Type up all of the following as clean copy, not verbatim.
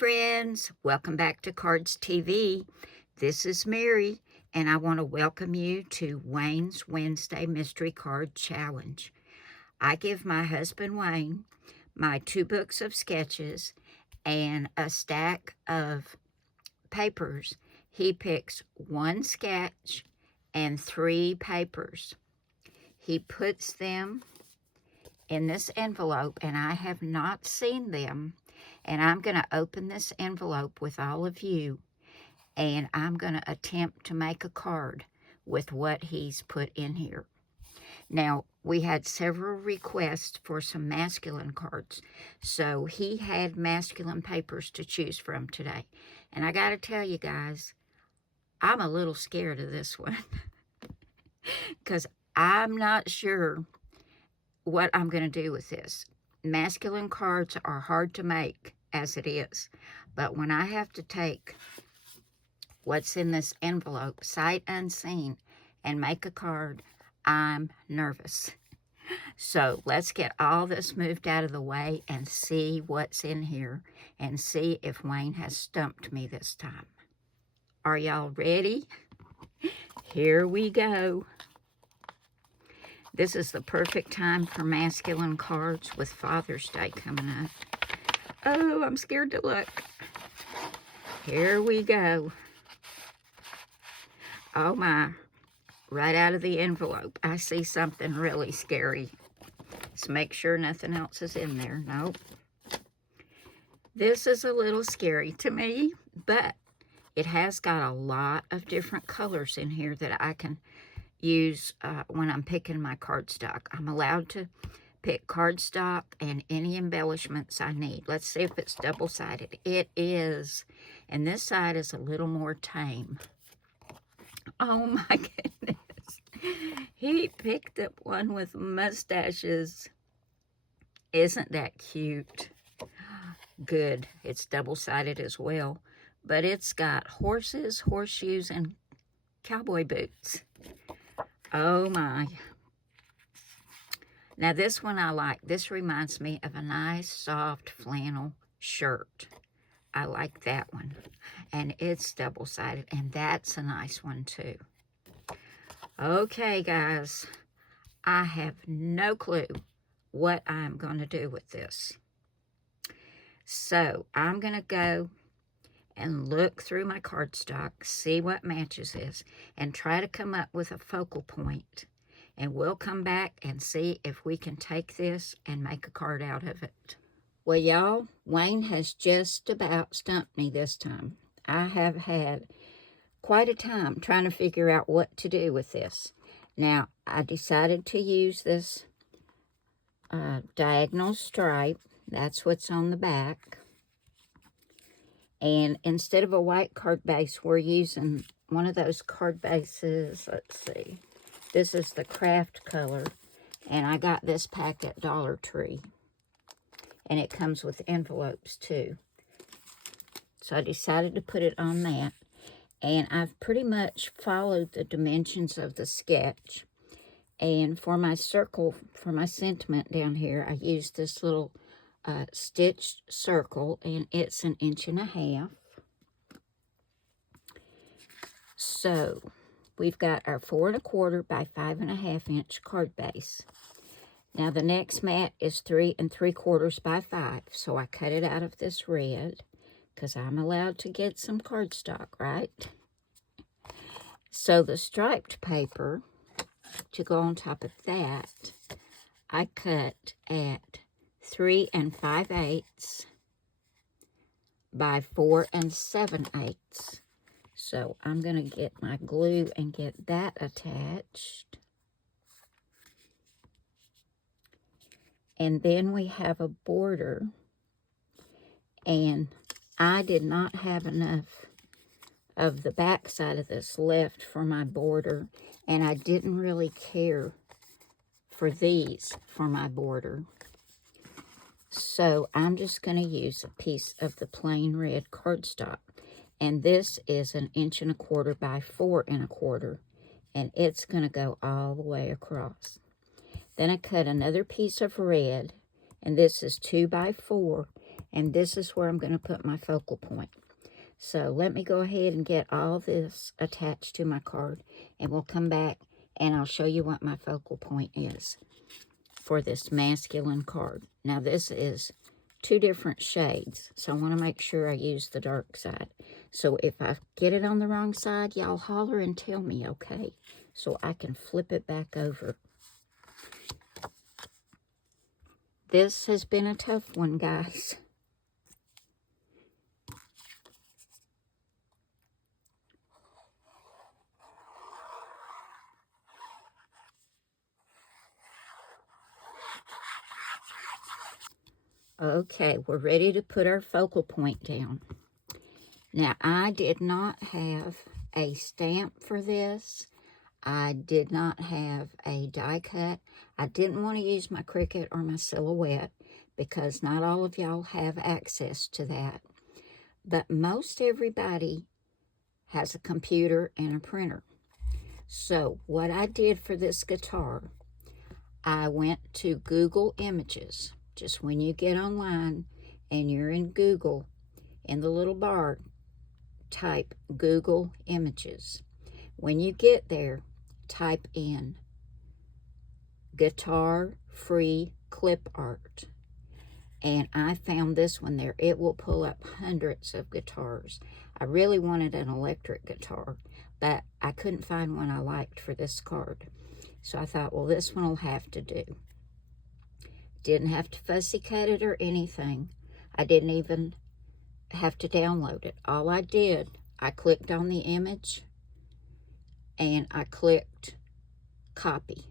friends, welcome back to Cardz TV. This is Mary, and I want to welcome you to Wayne's Wednesday Mystery Card Challenge. I give my husband Wayne my 2 books of sketches and a stack of papers. He picks 1 sketch and 3 papers. He puts them in this envelope, and I have not seen them. And I'm going to open this envelope with all of you, and I'm going to attempt to make a card with what he's put in here. Now, we had several requests for some masculine cards, so he had masculine papers to choose from today. And I got to tell you guys, I'm a little scared of this one because I'm not sure what I'm going to do with this. Masculine cards are hard to make as it is, but when I have to take what's in this envelope sight unseen and make a card, I'm nervous. So let's get all this moved out of the way and see what's in here and see if Wayne has stumped me this time. Are y'all ready? Here we go. This is the perfect time for masculine cards with Father's Day coming up. Oh, I'm scared to look. Here we go. Oh my, right out of the envelope, I see something really scary. Let's make sure nothing else is in there. Nope. This is a little scary to me, but it has got a lot of different colors in here that I can use when I'm picking my cardstock. I'm allowed to pick cardstock and any embellishments I need. Let's see if it's double-sided. It is, and this side is a little more tame. Oh my goodness. He picked up one with mustaches. Isn't that cute? Good. It's double-sided as well, but it's got horses, horseshoes, and cowboy boots. Oh my. Now this one I like. This reminds me of a nice soft flannel shirt. I like that one. And it's double-sided, and that's a nice one too. Okay, guys. I have no clue what I'm going to do with this. So I'm going to go and look through my cardstock, see what matches this, and try to come up with a focal point. And we'll come back and see if we can take this and make a card out of it. Well, y'all, Wayne has just about stumped me this time. I have had quite a time trying to figure out what to do with this. Now, I decided to use this diagonal stripe. That's what's on the back. And instead of a white card base, we're using one of those card bases. Let's see. This is the craft color. And I got this pack at Dollar Tree. And it comes with envelopes too. So I decided to put it on that. And I've pretty much followed the dimensions of the sketch. And for my circle, for my sentiment down here, I used this little stitched circle, and it's 1.5 inches. So we've got our 4 1/4 by 5.5 inch card base. Now the next mat is 3 3/4 by 5, so I cut it out of this red because I'm allowed to get some cardstock, right? So the striped paper to go on top of that, I cut at 3 5/8 by 4 7/8. So I'm going to get my glue and get that attached. And then we have a border. And I did not have enough of the back side of this left for my border. And I didn't really care for these for my border. So I'm just going to use a piece of the plain red cardstock. And this is 1 1/4 by 4 1/4. And it's going to go all the way across. Then I cut another piece of red. And this is 2 by 4. And this is where I'm going to put my focal point. So let me go ahead and get all this attached to my card, and we'll come back and I'll show you what my focal point is for this masculine card. Now this is 2 different shades, so I want to make sure I use the dark side. So if I get it on the wrong side, y'all holler and tell me, okay? So I can flip it back over. This has been a tough one, guys. Okay, we're ready to put our focal point down. Now, I did not have a stamp for this. I did not have a die cut. I didn't want to use my Cricut or my Silhouette because not all of y'all have access to that. But most everybody has a computer and a printer. So what I did for this guitar, I went to Google Images. Just when you get online and you're in Google, in the little bar, type Google Images. When you get there, type in guitar free clip art. And I found this one there. It will pull up hundreds of guitars. I really wanted an electric guitar, but I couldn't find one I liked for this card. So I thought, well, this one will have to do. Didn't have to fussy cut it or anything. I didn't even have to download it. All I did, I clicked on the image and I clicked copy.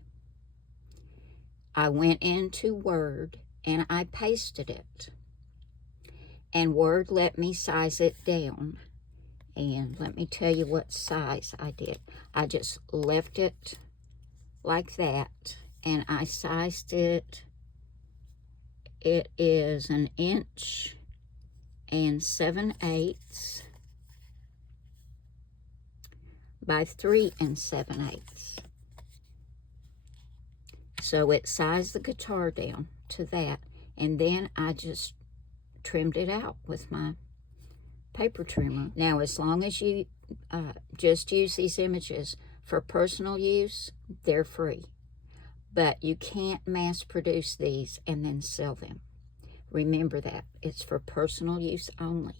I went into Word and I pasted it. And Word let me size it down. And let me tell you what size I did. I just left it like that and I sized it. It is 1 inch and 7/8 by 3 7/8. So it sized the guitar down to that, and then I just trimmed it out with my paper trimmer. Now, as long as you just use these images for personal use, they're free. But you can't mass produce these and then sell them. Remember that. It's for personal use only.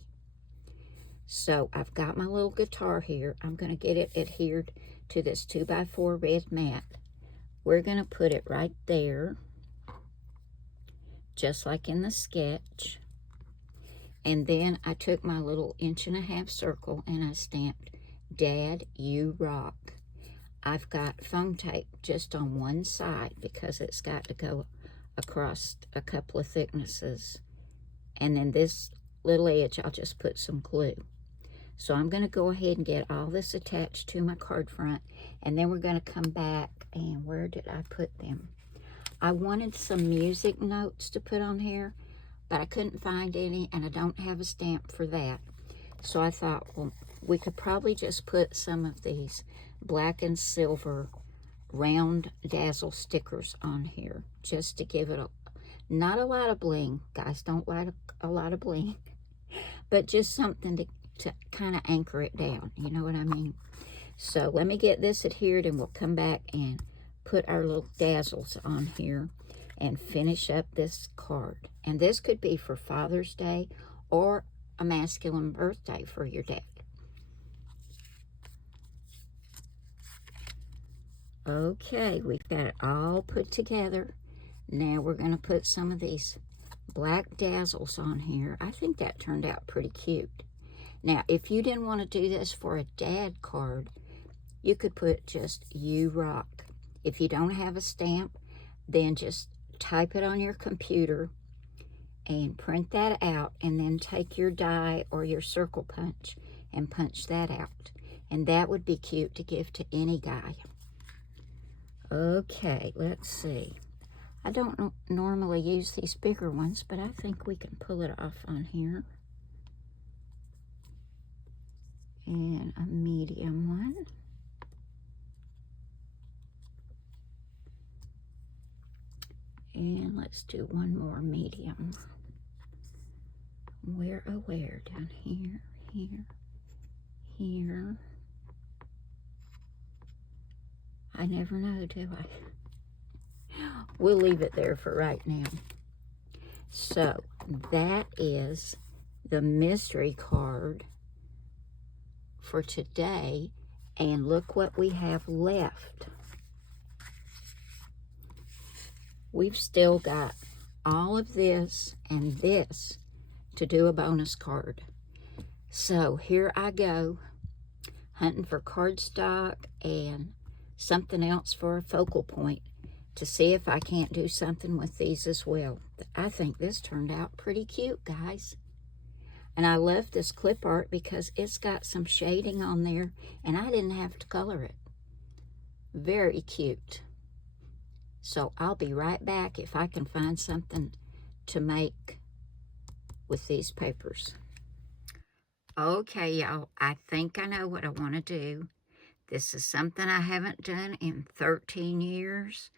So I've got my little guitar here. I'm going to get it adhered to this 2x4 red mat. We're going to put it right there, just like in the sketch. And then I took my little 1.5 inch circle and I stamped, Dad, You Rock. I've got foam tape just on one side because it's got to go across a couple of thicknesses. And then this little edge, I'll just put some glue. So I'm going to go ahead and get all this attached to my card front. And then we're going to come back and where did I put them? I wanted some music notes to put on here, but I couldn't find any and I don't have a stamp for that. So I thought, well, we could probably just put some of these black and silver round Dazzle stickers on here just to give it not a lot of bling. Guys don't like a lot of bling, but just something to kind of anchor it down. You know what I mean? So let me get this adhered and we'll come back and put our little Dazzles on here and finish up this card. And this could be for Father's Day or a masculine birthday for your dad. Okay, we've got it all put together. Now we're going to put some of these black Dazzles on here. I think that turned out pretty cute. Now, if you didn't want to do this for a dad card, you could put just You Rock. If you don't have a stamp, then just type it on your computer and print that out, and then take your die or your circle punch and punch that out. And that would be cute to give to any guy. Okay, let's see. I don't normally use these bigger ones, but I think we can pull it off on here. And a medium one. And let's do one more medium. Where, oh where? Down here, here, here. I never know, do I? We'll leave it there for right now. So that is the mystery card for today. And look what we have left. We've still got all of this and this to do a bonus card. So here I go, hunting for cardstock and something else for a focal point to see if I can't do something with these as well. I think this turned out pretty cute, guys. And I love this clip art because it's got some shading on there and I didn't have to color it. Very cute. So I'll be right back if I can find something to make with these papers. Okay, y'all, I think I know what I want to do. This is something I haven't done in 13 years,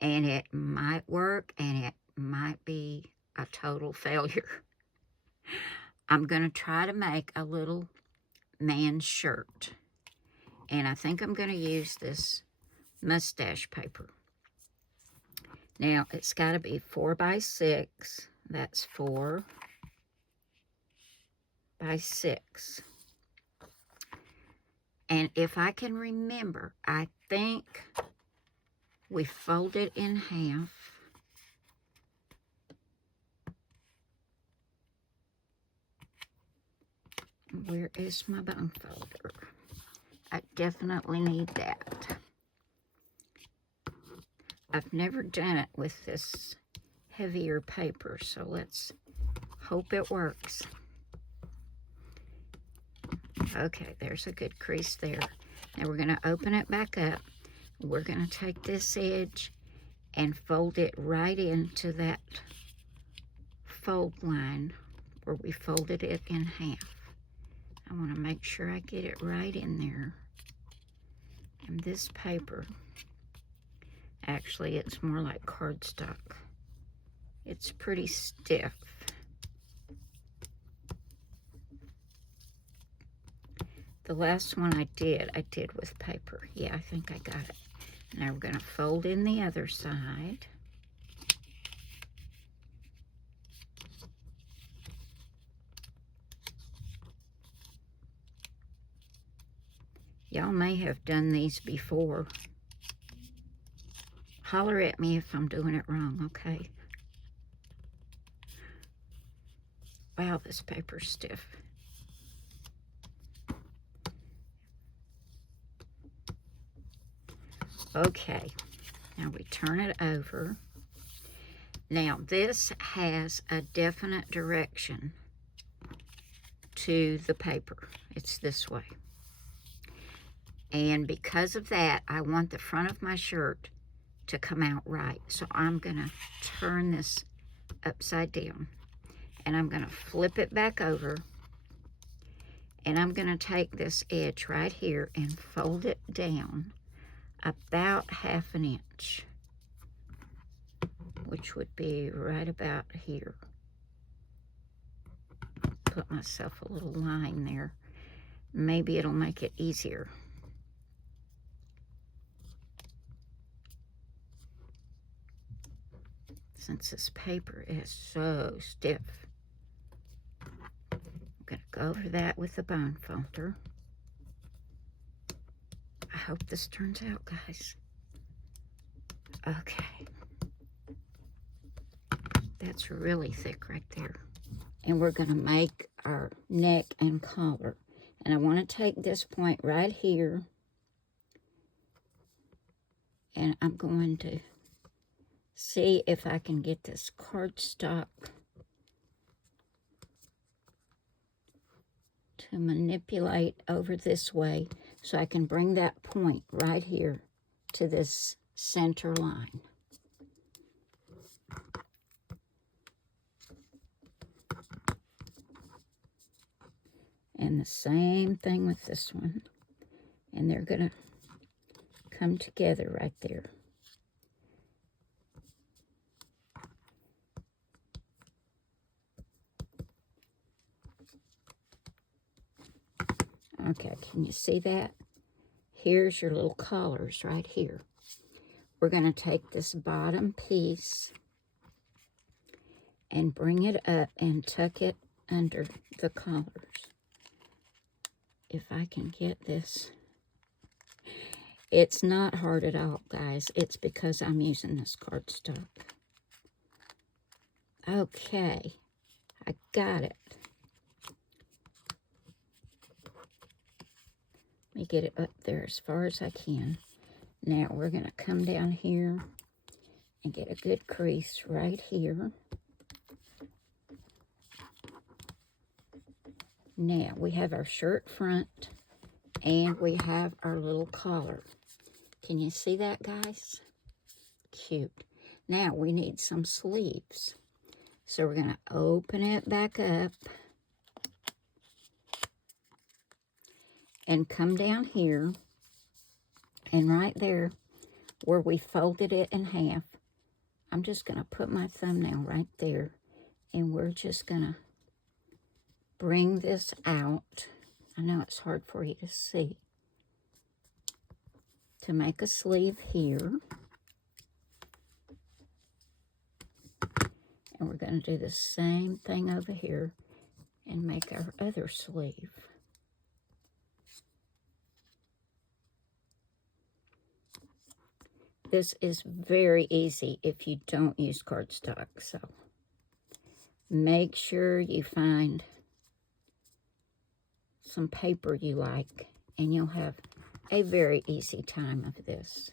and it might work, and it might be a total failure. I'm going to try to make a little man's shirt, and I think I'm going to use this mustache paper. Now, it's got to be 4 by 6. That's 4 by 6. And if I can remember, I think we fold it in half. Where is my bone folder? I definitely need that. I've never done it with this heavier paper, so let's hope it works. Okay, there's a good crease there. Now we're going to open it back up. We're going to take this edge and fold it right into that fold line where we folded it in half. I want to make sure I get it right in there. And this paper, actually it's more like cardstock. It's pretty stiff. The last one I did with paper. Yeah, I think I got it. Now we're going to fold in the other side. Y'all may have done these before. Holler at me if I'm doing it wrong, okay? Wow, this paper's stiff. Okay, now we turn it over. Now this has a definite direction to the paper. It's this way. And because of that, I want the front of my shirt to come out right. So I'm gonna turn this upside down and I'm gonna flip it back over and I'm gonna take this edge right here and fold it down about 1/2 inch, which would be right about here. Put myself a little line there. Maybe it'll make it easier. Since this paper is so stiff. I'm gonna go over that with the bone folder. I hope this turns out, guys. Okay. That's really thick right there. And we're gonna make our neck and collar. And I wanna take this point right here. And I'm going to see if I can get this cardstock to manipulate over this way so I can bring that point right here to this center line. And the same thing with this one. And they're gonna come together right there. Okay, can you see that? Here's your little collars right here. We're going to take this bottom piece and bring it up and tuck it under the collars. If I can get this. It's not hard at all, guys. It's because I'm using this cardstock. Okay, I got it. Let me get it up there as far as I can. Now we're going to come down here and get a good crease right here. Now we have our shirt front and we have our little collar. Can you see that, guys? Cute. Now we need some sleeves. So we're going to open it back up and come down here, and right there where we folded it in half, I'm just going to put my thumbnail right there, and we're just going to bring this out. I know it's hard for you to see. To make a sleeve here. And we're going to do the same thing over here and make our other sleeve. This is very easy if you don't use cardstock, so make sure you find some paper you like, and you'll have a very easy time of this.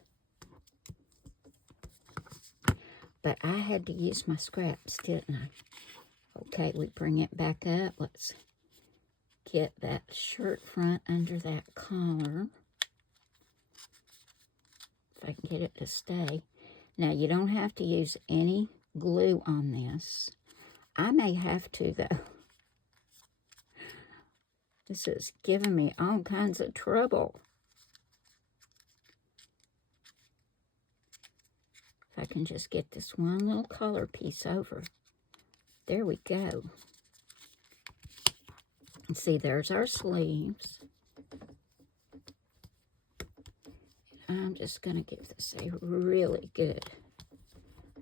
But I had to use my scraps, didn't I? Okay, we bring it back up. Let's get that shirt front under that collar. If I can get it to stay. Now, you don't have to use any glue on this. I may have to, though. This is giving me all kinds of trouble. If I can just get this one little collar piece over. There we go. And see, there's our sleeves. I'm just going to give this a really good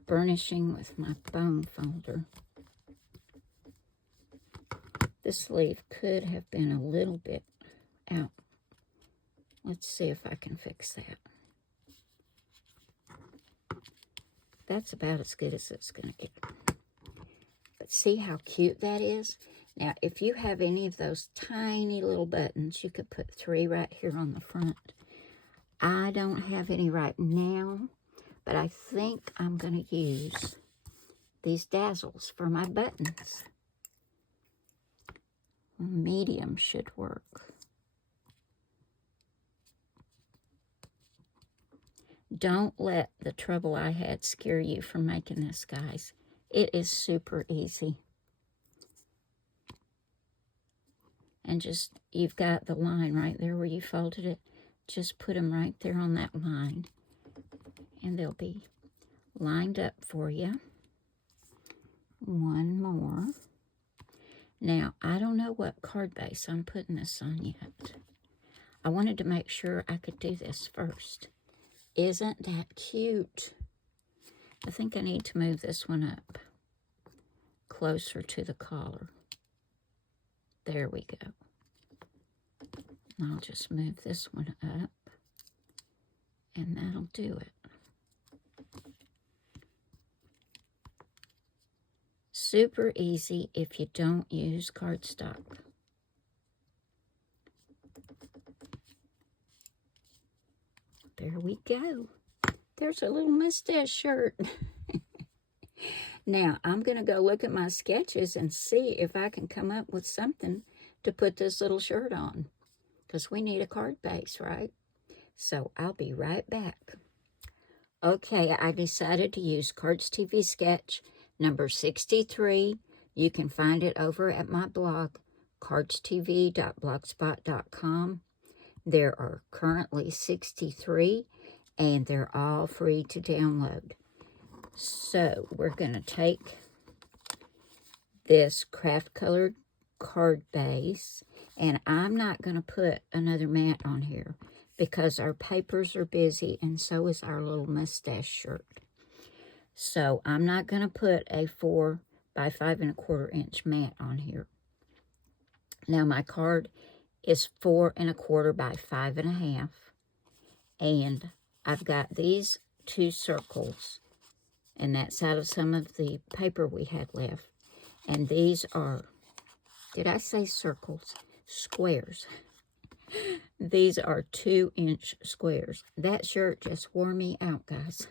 burnishing with my bone folder. This sleeve could have been a little bit out. Let's see if I can fix that. That's about as good as it's going to get. But see how cute that is? Now, if you have any of those tiny little buttons, you could put 3 right here on the front. I don't have any right now, but I think I'm going to use these Dazzles for my buttons. Medium should work. Don't let the trouble I had scare you from making this, guys. It is super easy. And just, you've got the line right there where you folded it. Just put them right there on that line. And they'll be lined up for you. One more. Now, I don't know what card base I'm putting this on yet. I wanted to make sure I could do this first. Isn't that cute? I think I need to move this one up closer to the collar. There we go. I'll just move this one up, and that'll do it. Super easy if you don't use cardstock. There we go. There's a little mustache shirt. Now, I'm going to go look at my sketches and see if I can come up with something to put this little shirt on. Because we need a card base, right? So, I'll be right back. Okay, I decided to use Cardz TV Sketch number 63. You can find it over at my blog, cardztv.blogspot.com. There are currently 63, and they're all free to download. So, we're going to take this craft colored card base, And I'm not going to put another mat on here because our papers are busy and so is our little mustache shirt. So I'm not going to put a 4 by 5 1/4 inch mat on here. Now my card is 4 1/4 by 5 1/2. And I've got these 2 circles. And that's out of some of the paper we had left. And these are, did I say circles? Squares. These are 2-inch squares. That shirt just wore me out, guys.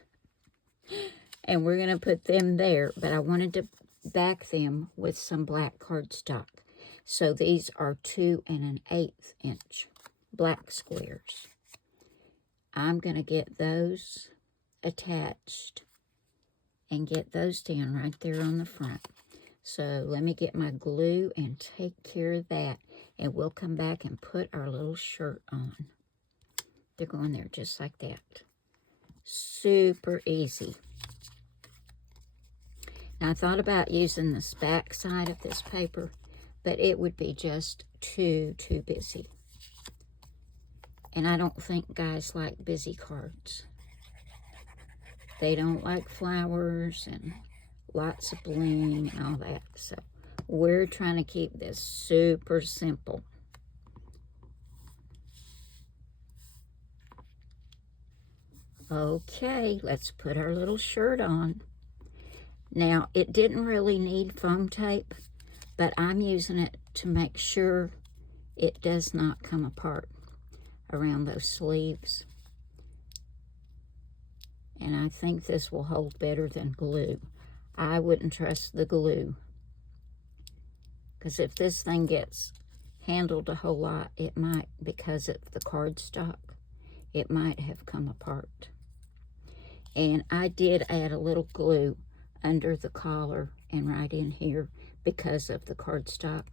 And we're going to put them there, but I wanted to back them with some black cardstock. So these are 2 1/8 inch black squares. I'm going to get those attached and get those down right there on the front. So let me get my glue and take care of that. And we'll come back and put our little shirt on. They're going there just like that. Super easy. Now, I thought about using this back side of this paper, but it would be just too busy. And I don't think guys like busy cards. They don't like flowers and lots of bling and all that. So we're trying to keep this super simple. Okay, let's put our little shirt on. Now, it didn't really need foam tape, but I'm using it to make sure it does not come apart around those sleeves. And I think this will hold better than glue. I wouldn't trust the glue, because if this thing gets handled a whole lot, it might, because of the cardstock, it might have come apart. And I did add a little glue under the collar and right in here because of the cardstock.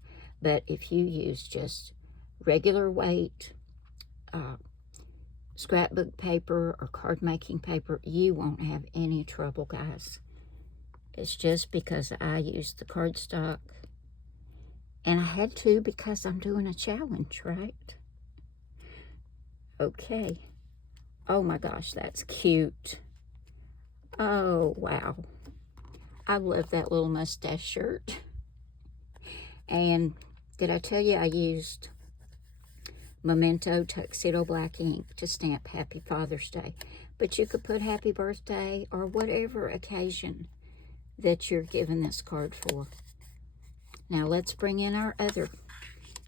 But if you use just regular weight scrapbook paper or card making paper, you won't have any trouble, guys. It's just because I used the cardstock, and I had to because I'm doing a challenge, right? Okay. Oh my gosh, that's cute. Oh, wow. I love that little mustache shirt. And did I tell you I used Memento Tuxedo Black ink to stamp Happy Father's Day? But you could put Happy Birthday or whatever occasion that you're giving this card for. Now let's bring in our other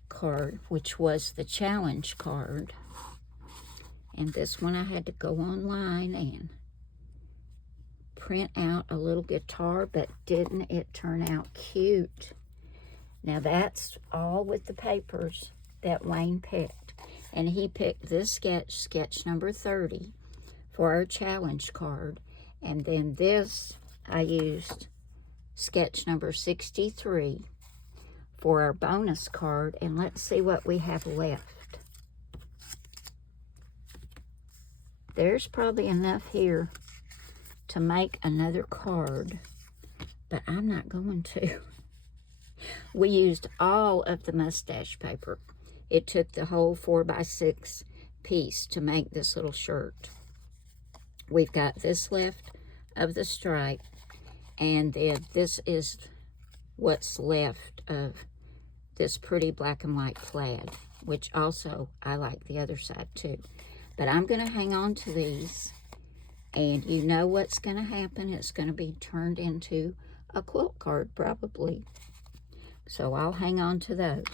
card, which was the challenge card. And this one I had to go online and print out a little guitar, but didn't it turn out cute? Now that's all with the papers that Wayne picked. And he picked this sketch number 30 for our challenge card. And then this, I used sketch number 63 for our bonus card. And let's see what we have left. There's probably enough here to make another card, but I'm not going to. We used all of the mustache paper. It took the whole 4 by 6 piece to make this little shirt. We've got this left of the stripe, and then this is what's left of this pretty black and white plaid, which also I like the other side too. But I'm going to hang on to these, and you know what's going to happen. It's going to be turned into a quilt card probably. So I'll hang on to those.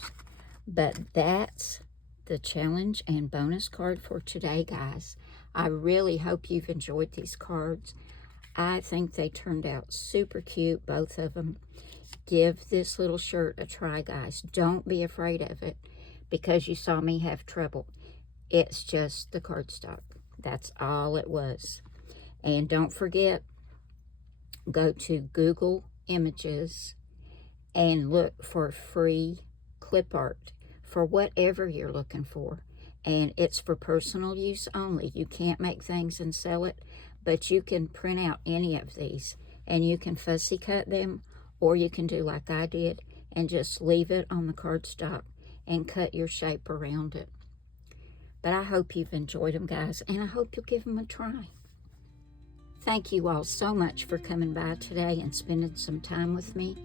But that's the challenge and bonus card for today, guys. I really hope you've enjoyed these cards. I think they turned out super cute, both of them. Give this little shirt a try, guys. Don't be afraid of it because you saw me have trouble. It's just the cardstock. That's all it was. And don't forget, go to Google Images and look for free clip art for whatever you're looking for. And it's for personal use only. You can't make things and sell it, but you can print out any of these and you can fussy cut them, or you can do like I did and just leave it on the cardstock and cut your shape around it. But I hope you've enjoyed them, guys, and I hope you'll give them a try. Thank you all so much for coming by today and spending some time with me.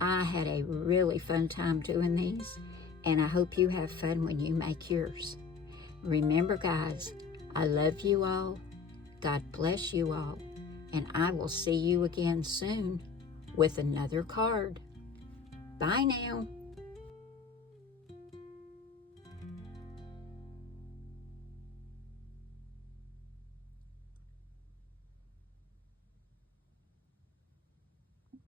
I had a really fun time doing these, and I hope you have fun when you make yours. Remember, guys, I love you all. God bless you all, and I will see you again soon with another card. Bye now.